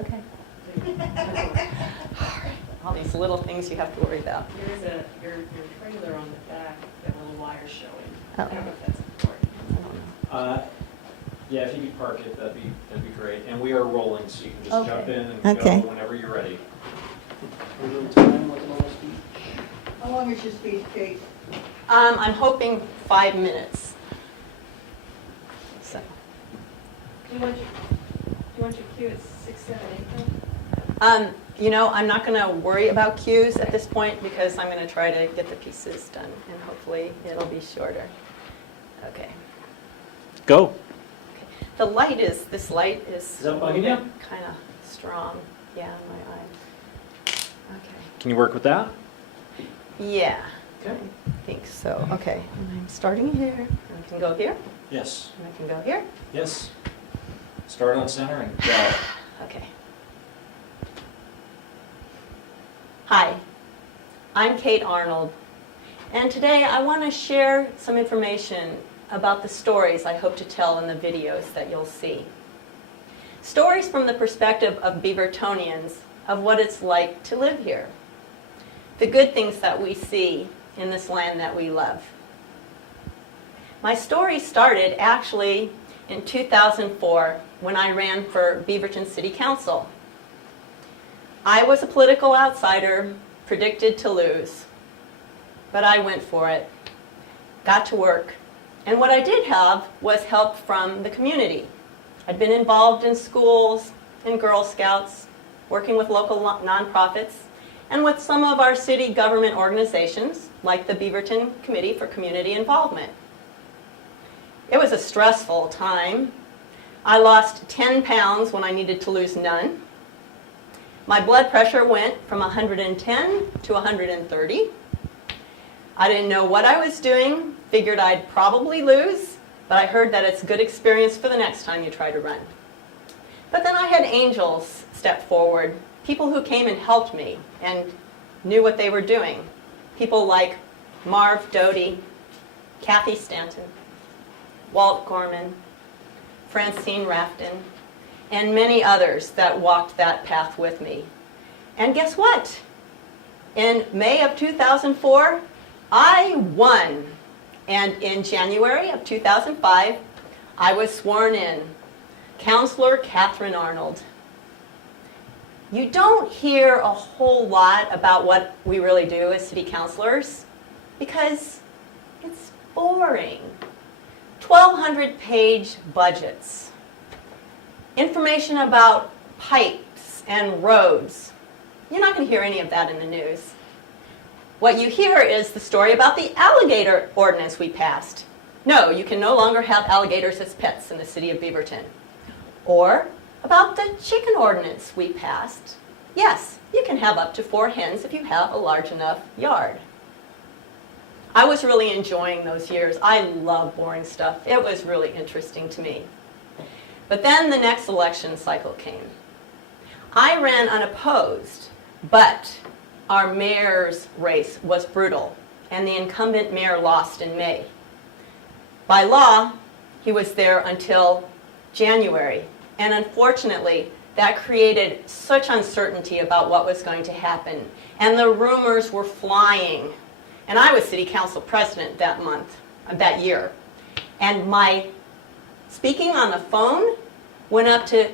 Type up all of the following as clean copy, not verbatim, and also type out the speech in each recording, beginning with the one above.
okay. All these little things you have to worry about. There is your trailer on the back, that little wire showing. Oh. I don't know if that's important. I don't know. Yeah, if you could park it, that'd be great. And we are rolling, so you can just Okay. jump in and Okay. go whenever you're ready. How long is your speech, Kate? I'm hoping 5 minutes. So, Do you want your cue at 6, 7, 8 though? you know, I'm not going to worry about cues at this point because I'm going to try to get the pieces done, and hopefully it'll be shorter. Okay. Go. The light is, this light is that bugging you? kind of strong. Yeah, in my eye. Okay. Can you work with that? Yeah, Okay. I think so. Okay, and I'm starting here. I can go here, Yes. and I can go here. Yes. Start on center and go. Okay. Hi, I'm Kate Arnold, and today I want to share some information about the stories I hope to tell in the videos that you'll see. Stories from the perspective of Beavertonians of what it's like to live here. The good things that we see in this land that we love. My story started actually in 2004 when I ran for Beaverton City Council. I was a political outsider, predicted to lose, but I went for it, got to work, and what I did have was help from the community. I'd been involved in schools, in Girl Scouts, working with local nonprofits, and with some of our city government organizations, like the Beaverton Committee for Community Involvement. It was a stressful time. I lost 10 pounds when I needed to lose none. My blood pressure went from 110 to 130. I didn't know what I was doing, figured I'd probably lose, but I heard that it's good experience for the next time you try to run. But then I had angels step forward, people who came and helped me and knew what they were doing. People like Marv Doty, Kathy Stanton, Walt Gorman, Francine Rafton, and many others that walked that path with me. And guess what? In May of 2004, I won. And in January of 2005, I was sworn in. Counselor Catherine Arnold. You don't hear a whole lot about what we really do as city councilors because it's boring. 1,200-page budgets. Information about pipes and roads. You're not going to hear any of that in the news. What you hear is the story about the alligator ordinance we passed. No, you can no longer have alligators as pets in the city of Beaverton. Or about the chicken ordinance we passed. Yes, you can have up to 4 hens if you have a large enough yard. I was really enjoying those years. I love boring stuff. It was really interesting to me. But then the next election cycle came. I ran unopposed, but our mayor's race was brutal, and the incumbent mayor lost in May. By law, he was there until January, and unfortunately, that created such uncertainty about what was going to happen, and the rumors were flying. And I was city council president that year, and my speaking on the phone went up to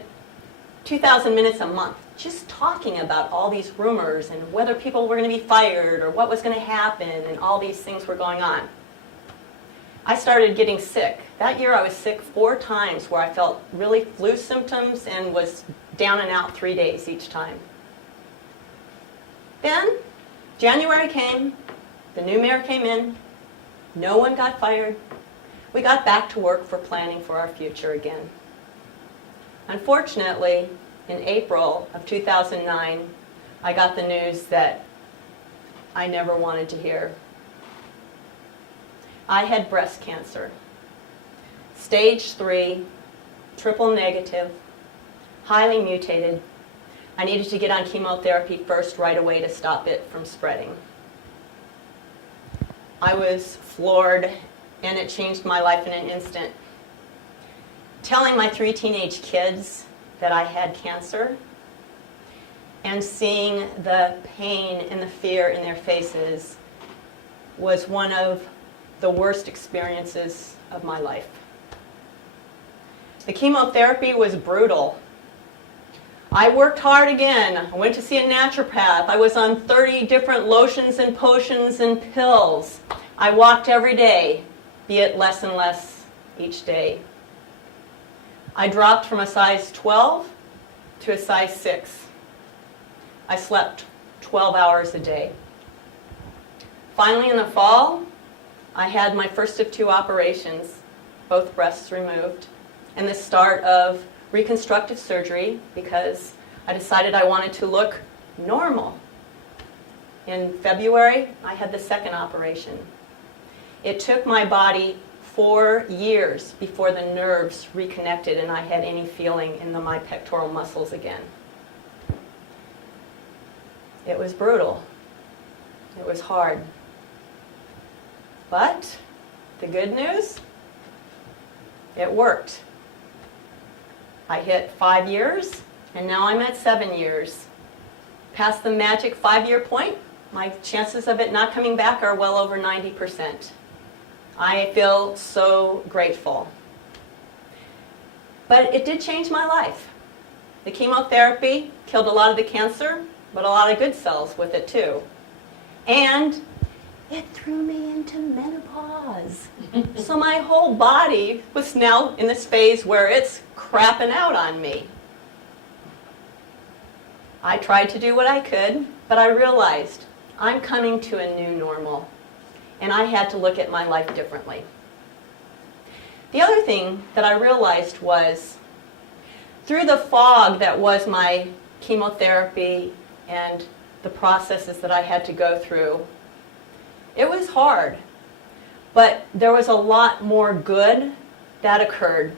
2,000 minutes a month, just talking about all these rumors and whether people were going to be fired or what was going to happen, and all these things were going on. I started getting sick. That year I was sick 4 times where I felt really flu symptoms and was down and out 3 days each time. Then January came, the new mayor came in, no one got fired. We got back to work for planning for our future again. Unfortunately, in April of 2009, I got the news that I never wanted to hear. I had breast cancer, stage 3, triple negative, highly mutated. I needed to get on chemotherapy first right away to stop it from spreading. I was floored, and it changed my life in an instant. Telling my 3 teenage kids that I had cancer and seeing the pain and the fear in their faces was one of the worst experiences of my life. The chemotherapy was brutal. I worked hard again. I went to see a naturopath. I was on 30 different lotions and potions and pills. I walked every day, be it less and less each day. I dropped from a size 12 to a size 6. I slept 12 hours a day. Finally, in the fall, I had my first of 2 operations, both breasts removed, and the start of reconstructive surgery because I decided I wanted to look normal. In February, I had the second operation. It took my body 4 years before the nerves reconnected and I had any feeling in my pectoral muscles again. It was brutal. It was hard. But the good news, it worked. I hit 5 years, and now I'm at 7 years. Past the magic 5-year point, my chances of it not coming back are well over 90%. I feel so grateful. But it did change my life. The chemotherapy killed a lot of the cancer, but a lot of good cells with it too. And it threw me into menopause. So my whole body was now in this phase where it's crapping out on me. I tried to do what I could, but I realized I'm coming to a new normal, and I had to look at my life differently. The other thing that I realized was, through the fog that was my chemotherapy and the processes that I had to go through, it was hard, but there was a lot more good that occurred.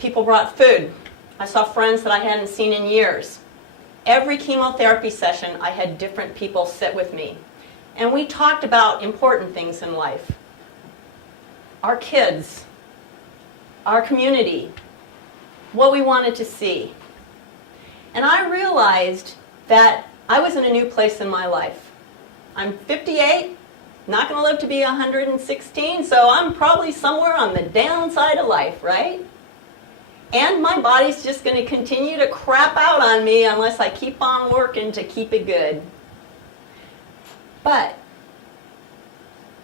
People brought food. I saw friends that I hadn't seen in years. Every chemotherapy session, I had different people sit with me, and we talked about important things in life. Our kids, our community, what we wanted to see. And I realized that I was in a new place in my life. I'm 58, not going to live to be 116, so I'm probably somewhere on the downside of life, right? And my body's just going to continue to crap out on me unless I keep on working to keep it good. But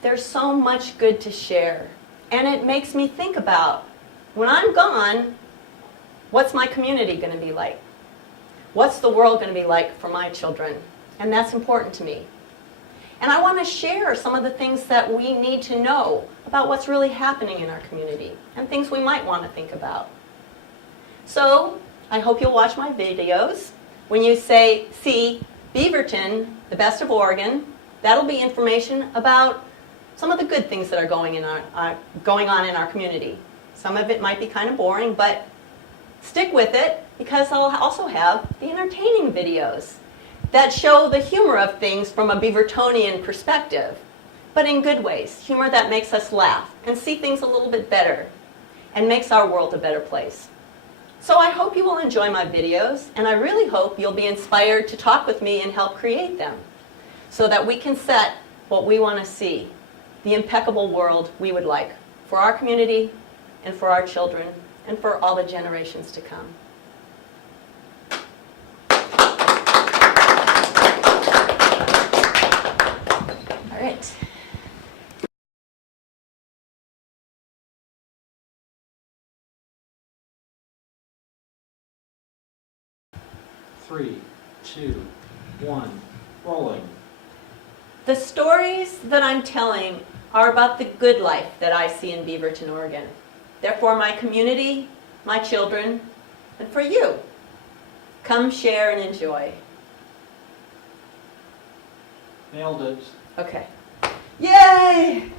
there's so much good to share. And it makes me think about, when I'm gone, what's my community going to be like? What's the world going to be like for my children? And that's important to me. And I want to share some of the things that we need to know about what's really happening in our community and things we might want to think about. So I hope you'll watch my videos. When you see Beaverton, the best of Oregon, that'll be information about some of the good things that are going on in our community. Some of it might be kind of boring, but stick with it because I'll also have the entertaining videos that show the humor of things from a Beavertonian perspective, but in good ways. Humor that makes us laugh and see things a little bit better and makes our world a better place. So I hope you will enjoy my videos, and I really hope you'll be inspired to talk with me and help create them so that we can set what we want to see, the impeccable world we would like for our community and for our children and for all the generations to come. All right. Three, two, one, rolling. The stories that I'm telling are about the good life that I see in Beaverton, Oregon. They're for my community, my children, and for you. Come share and enjoy. Nailed it. Okay. Yay!